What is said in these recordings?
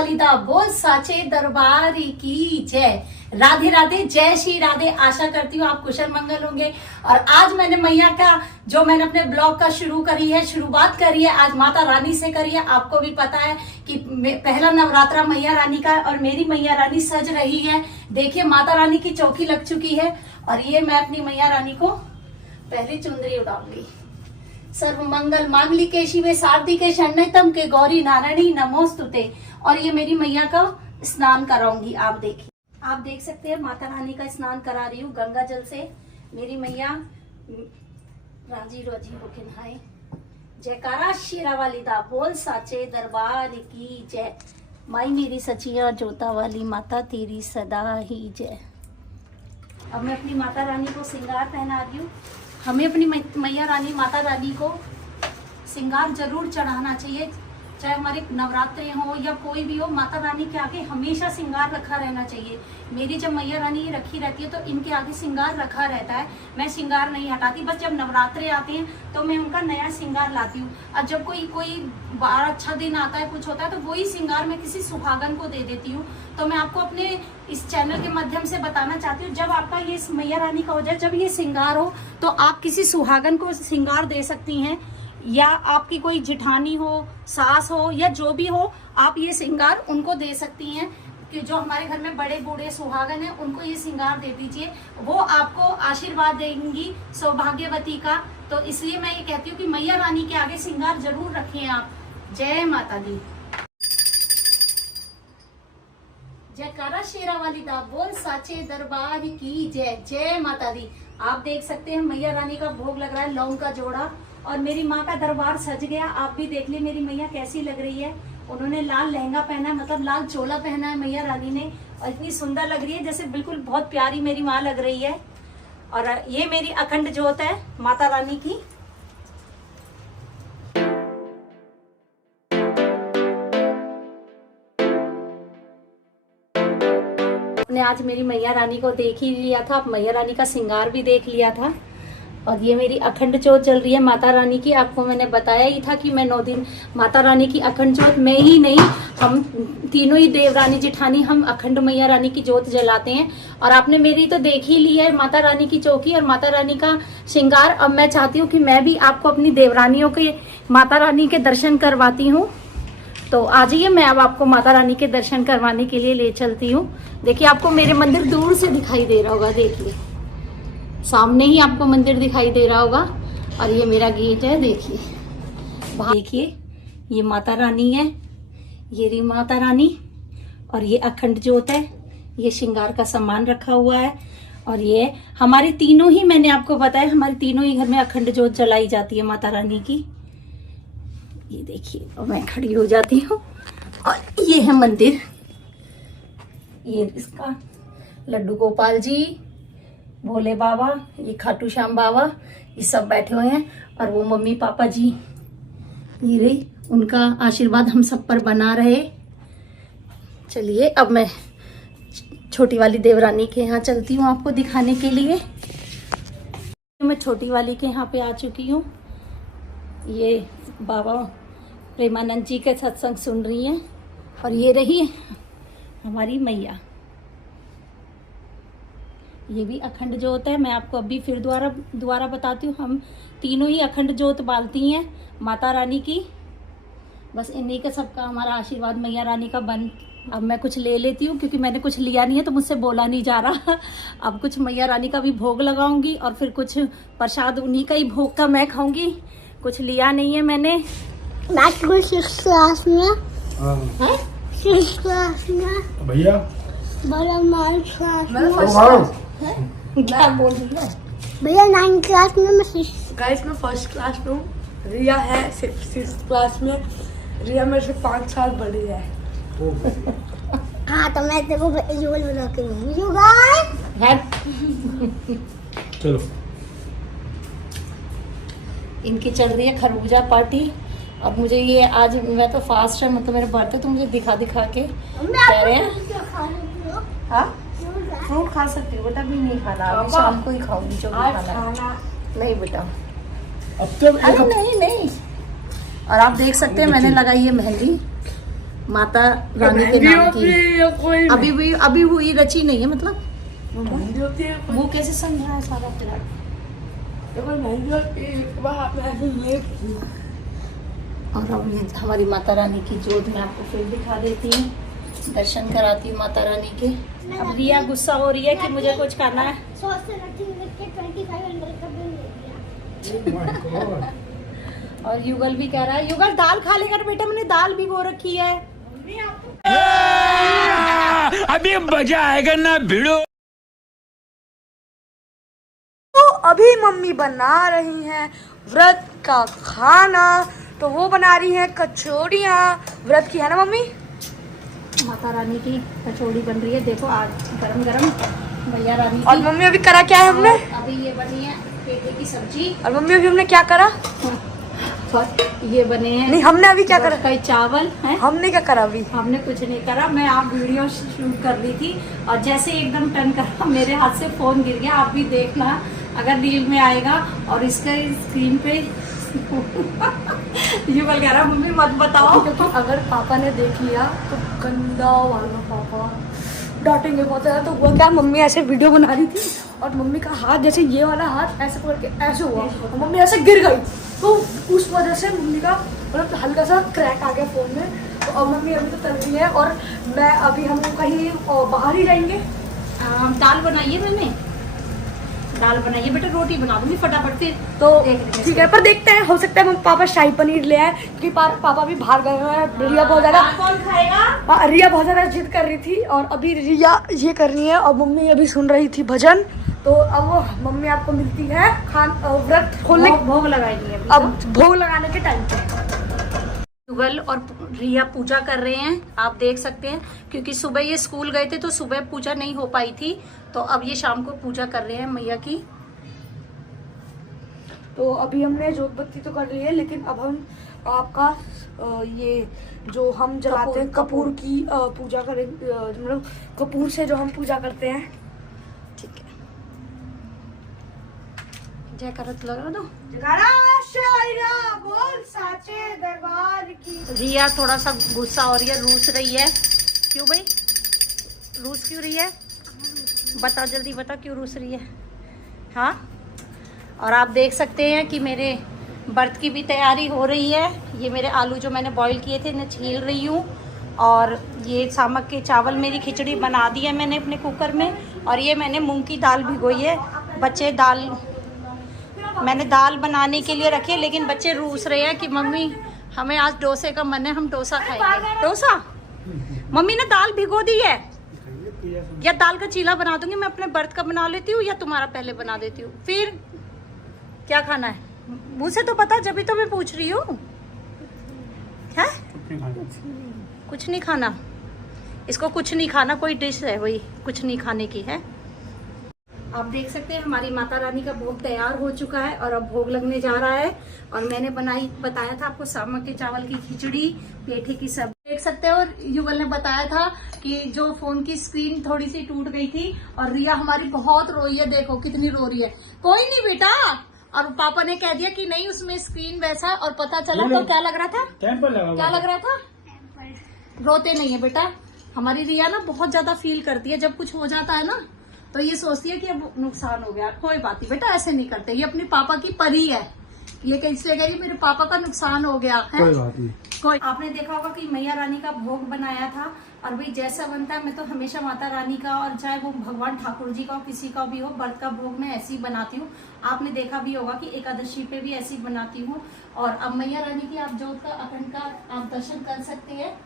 वालिदा बोल साचे दरबार की जय। राधे राधे, जय श्री राधे। आशा करती हूँ आप कुशल मंगल होंगे। और आज मैंने मैया का जो मैंने अपने ब्लॉग का शुरुआत करी है, आज माता रानी से करी है। आपको भी पता है कि पहला नवरात्रा मैया रानी का है और मेरी मैया रानी सज रही है। देखिए माता रानी की चौकी लग चुकी है और ये मैं अपनी मैया रानी को पहली चुंदरी उड़ाऊंगी। सर्व मंगल मांगलिके शिवे शारदिके शरणतम के गौरी नारायणी नमोस्तुते। और ये मेरी मैया का स्नान कराऊंगी। आप देखिए, आप देख सकते हैं माता रानी का स्नान करा रही हूँ गंगा जल से। मेरी मैया राजी रोजी होके नहाए। जयकारा शेरा वाली दा बोल साचे दरबार की जय। माई मेरी सचिया जोता वाली माता तेरी सदा ही जय। अब मैं अपनी माता रानी को श्रृंगार पहना रही हूँ। हमें अपनी मैया रानी माता रानी को श्रृंगार जरूर चढ़ाना चाहिए, चाहे हमारे नवरात्रे हो या कोई भी हो। माता रानी के आगे हमेशा श्रृंगार रखा रहना चाहिए। मेरी जब मैया रानी रखी रहती है तो इनके आगे श्रृंगार रखा रहता है। मैं श्रृंगार नहीं हटाती, बस जब नवरात्रे आते हैं तो मैं उनका नया श्रृंगार लाती हूँ। और जब कोई बार अच्छा दिन आता है, कुछ होता है, तो वही श्रृंगार मैं किसी सुहागन को दे देती हूँ। तो मैं आपको अपने इस चैनल के माध्यम से बताना चाहती हूँ, जब आपका ये मैया रानी का हो जाए, जब ये श्रृंगार हो, तो आप किसी सुहागन को श्रृंगार दे सकती हैं, या आपकी कोई जिठानी हो, सास हो, या जो भी हो, आप ये श्रृंगार उनको दे सकती हैं। कि जो हमारे घर में बड़े बूढ़े सुहागन हैं, उनको ये श्रृंगार दे दीजिए, वो आपको आशीर्वाद देंगी सौभाग्यवती का। तो इसलिए मैं ये कहती हूँ कि मैया रानी के आगे श्रृंगार जरूर रखें आप। जय माता दी। जयकारा शेरा वाली दा बोल साचे दरबार की जय। जय माता दी। आप देख सकते हैं मैया रानी का भोग लग रहा है, लौंग का जोड़ा, और मेरी माँ का दरबार सज गया। आप भी देख लीजिए मेरी मैया कैसी लग रही है। उन्होंने लाल लहंगा पहना है, मतलब लाल चोला पहना है मैया रानी ने, और इतनी सुंदर लग रही है, जैसे बिल्कुल बहुत प्यारी मेरी माँ लग रही है। और ये मेरी अखंड ज्योत है माता रानी की। ने आज मेरी मैया रानी को देख ही लिया था, मैया रानी का श्रृंगार भी देख लिया था। और ये मेरी अखंड ज्योत चल रही है माता रानी की। आपको मैंने बताया ही था कि मैं 9 दिन माता रानी की अखंड ज्योत, मैं ही नहीं, हम तीनों ही देवरानी जिठानी हम अखंड मैया रानी की ज्योत जलाते हैं। और आपने मेरी तो देख ही ली है माता रानी की चौकी और माता रानी का श्रृंगार। अब मैं चाहती हूँ कि मैं भी आपको अपनी देवरानियों के माता रानी के दर्शन करवाती हूँ। तो आ जाइए, मैं अब आपको माता रानी के दर्शन करवाने के लिए ले चलती हूँ। देखिए आपको मेरे मंदिर दूर से दिखाई दे रहा होगा, देखिए सामने ही आपको मंदिर दिखाई दे रहा होगा। और ये मेरा गेट है, देखिए देखिए ये माता रानी है, ये रही माता रानी, और ये अखंड ज्योत है, ये श्रृंगार का सामान रखा हुआ है। और ये हमारे तीनों ही, मैंने आपको बताया, हमारे तीनों ही घर में अखंड ज्योत जलाई जाती है माता रानी की। ये देखिए, और मैं खड़ी हो जाती हूँ। और ये है मंदिर, ये इसका लड्डू गोपाल जी, भोले बाबा, ये खाटू श्याम बाबा, ये सब बैठे हुए हैं। और वो मम्मी पापा जी, ये रही, उनका आशीर्वाद हम सब पर बना रहे। चलिए अब मैं छोटी वाली देवरानी के यहाँ चलती हूँ आपको दिखाने के लिए। मैं छोटी वाली के यहाँ पे आ चुकी हूँ। ये बाबा प्रेमानंद जी के सत्संग सुन रही हैं। और ये रही हमारी मैया, ये भी अखंड ज्योत है। मैं आपको अभी फिर दोबारा बताती हूँ, हम तीनों ही अखंड ज्योत बालती हैं माता रानी की। बस इन्हीं का सबका हमारा आशीर्वाद मैया रानी का बन। अब मैं कुछ ले लेती हूँ क्योंकि मैंने कुछ लिया नहीं है, तो मुझसे बोला नहीं जा रहा। अब कुछ मैया रानी का भी भोग लगाऊंगी और फिर कुछ प्रसाद उन्हीं का ही भोग का मैं खाऊंगी। कुछ लिया नहीं है मैंने। सिक्स क्लास में भैया क्या बोल रही है भैया? 9 क्लास में मैं गाइस मैं फर्स्ट क्लास में हूँ। रिया है 6th क्लास में। रिया मेरे से 5 साल बड़ी है। हाँ, तो मैं तेरे को जोल बना के दूंगी। चलो, इनकी चल रही है खरबूजा पार्टी। अब मुझे ये आज, मैं तो फास्ट है, मतलब मेरे बर्थडे, तो मुझे दिखा के कह रहे हैं। हाँ, फ्रूट खा सकती हो बेटा, भी नहीं खाना, अभी शाम को ही खाऊंगी जो भी खाना। नहीं बेटा, अब तो अरे नहीं। और आप देख सकते हैं मैंने लगाई है मेहंदी। माता रानी के नाम की। कोई अभी हुई रची नहीं है, मतलब महंगी होती है, वो कैसे समझा है सारा फिर। कोई महंगी होती है, वहाँ पे ऐसे ये और अब ये हमारी माता रानी की जोत मैं आपको फिर दिखा देती हूँ, दर्शन कराती हूँ माता रानी के। अब रिया गुस्सा हो रही है कि मुझे कुछ करना है। 100 से रखी के 2500 का बिल दे दिया। और युगल भी कह रहा है, युगल दाल खा लेकर बेटा, मैंने दाल भिगो रखी है। अभी मजा आएगा ना भिड़ो। तो अभी मम्मी बना रही हैं व्रत का खाना, तो वो बना रही हैं कचौड़ियाँ व्रत की, है ना मम्मी? माता रानी की कचौड़ी बन रही है, देखो आज गरम गरम भैया रानी और की। मम्मी अभी करा क्या है हमने? अभी ये बनी है पेठे की सब्जी, और मम्मी अभी हमने क्या करा? और ये बने हैं नहीं, हमने अभी क्या करा? कई चावल है। हमने क्या करा अभी? हमने कुछ नहीं करा, मैं आप वीडियो शूट कर रही थी और जैसे एकदम टर्न करा मेरे हाथ से फोन गिर गया। आप भी देखना अगर रील में आएगा, और इसका स्क्रीन पे ये बोल कह रहा मम्मी मत बताओ, क्योंकि अगर पापा ने देख लिया तो गंदा वाला पापा डांटेंगे बहुत ज़्यादा। तो हुआ क्या, मम्मी ऐसे वीडियो बना रही थी और मम्मी का हाथ, जैसे ये वाला हाथ ऐसे पकड़ के ऐसे हुआ और मम्मी ऐसे गिर गई, तो उस वजह से मम्मी का मतलब हल्का सा क्रैक आ गया फोन में। तो अब मम्मी अभी तो चल रही है और मैं अभी हम कहीं बाहर ही जाएंगे। दाल बनाइए, मैंने दाल बनाइए बेटा, रोटी बना दूंगी फटाफट फिर। तो देख ठीक है, पर देखते हैं, हो सकता है पापा शाही पनीर ले आए, क्योंकि पापा भी बाहर गए हुए हैं। रिया बहुत ज्यादा, कौन खाएगा? रिया बहुत ज्यादा जिद कर रही थी और अभी रिया ये कर रही है और मम्मी अभी सुन रही थी भजन। तो अब मम्मी आपको मिलती है व्रत खोलने, भोग लगाएंगे अब भोग लगाने के टाइम पे। युगल और रिया पूजा कर रहे हैं, आप देख सकते हैं, क्योंकि सुबह ये स्कूल गए थे तो सुबह पूजा नहीं हो पाई थी, तो अब ये शाम को पूजा कर रहे हैं मैया की। तो अभी हमने जोत बत्ती तो कर ली है, लेकिन अब हम आपका ये जो हम जलाते हैं कपूर की पूजा करेंगे, मतलब कपूर से जो हम पूजा करते हैं। ठीक है, जय करत लगा दो। बोल साचे दरबार की। रिया थोड़ा सा गुस्सा हो रही है, रूस रही है। क्यों भाई, रूस क्यों रही है? बता, जल्दी बता क्यों रूस रही है। हाँ, और आप देख सकते हैं कि मेरे व्रत की भी तैयारी हो रही है। ये मेरे आलू जो मैंने बॉईल किए थे इन्हें छील रही हूँ, और ये सामक के चावल मेरी खिचड़ी बना दी है मैंने अपने कुकर में, और ये मैंने मूंग की दाल भिगोई है। बच्चे दाल मैंने दाल बनाने के लिए रखी है, लेकिन बच्चे रूस रहे हैं कि मम्मी हमें आज डोसे का मन है, हम डोसा खाएंगे। डोसा मम्मी ने दाल भिगो दी है, या दाल का चीला बना दूंगी मैं, अपने व्रत का बना लेती हूँ या तुम्हारा पहले बना देती हूँ। फिर क्या खाना है मुझसे तो पता, जब भी तो मैं पूछ रही हूँ। है कुछ नहीं खाना, इसको कुछ नहीं खाना, कोई डिश है वही कुछ नहीं खाने की है। आप देख सकते हैं हमारी माता रानी का भोग तैयार हो चुका है और अब भोग लगने जा रहा है। और मैंने बताया था आपको सामक के चावल की खिचड़ी, पेठे की सब्जी। देख सकते हो युगल ने बताया था कि जो फोन की स्क्रीन थोड़ी सी टूट गई थी, और रिया हमारी बहुत रोई है, देखो कितनी रो रही है। कोई नहीं बेटा, और पापा ने कह दिया कि नहीं उसमें स्क्रीन वैसा, और पता चला तो क्या लग रहा था, क्या लग रहा था, रोते नहीं है बेटा। हमारी रिया ना बहुत ज्यादा फील करती है जब कुछ हो जाता है ना, तो ये सोचती है कि अब नुकसान हो गया। कोई बात नहीं बेटा, ऐसे नहीं करते, ये अपनी पापा की परी है, ये इसलिए कह रही मेरे पापा का नुकसान हो गया है। कोई बात नहीं। कोई आपने देखा होगा कि मैया रानी का भोग बनाया था, और भाई जैसा बनता है, मैं तो हमेशा माता रानी का, और चाहे वो भगवान ठाकुर जी का हो, किसी का भी हो, व्रत का भोग मैं ऐसे ही बनाती हूँ। आपने देखा भी होगा कि एकादशी पे भी ऐसे ही बनाती हूँ। और अब मैया रानी की आप जोत का अखंड का आप दर्शन कर सकते हैं,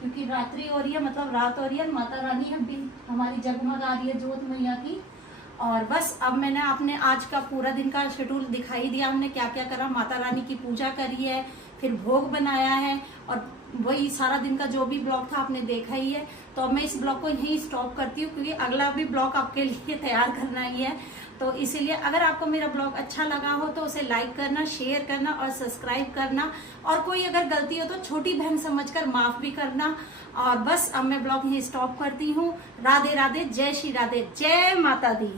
क्योंकि रात्रि हो रही है, मतलब रात हो रही है, माता रानी हम भी हमारी जगमग आ रही है जोत मैया की। और बस अब मैंने आपने आज का पूरा दिन का शेड्यूल दिखाई दिया, हमने क्या क्या करा। माता रानी की पूजा करी है, फिर भोग बनाया है, और वही सारा दिन का जो भी ब्लॉग था आपने देखा ही है। तो अब मैं इस ब्लॉग को यहीं स्टॉप करती हूँ, क्योंकि अगला भी ब्लॉग आपके लिए तैयार करना ही है। तो इसीलिए अगर आपको मेरा ब्लॉग अच्छा लगा हो तो उसे लाइक करना, शेयर करना और सब्सक्राइब करना, और कोई अगर गलती हो तो छोटी बहन समझकर माफ भी करना। और बस अब मैं ब्लॉग यहीं स्टॉप करती हूँ। राधे राधे, जय श्री राधे, जय माता दी।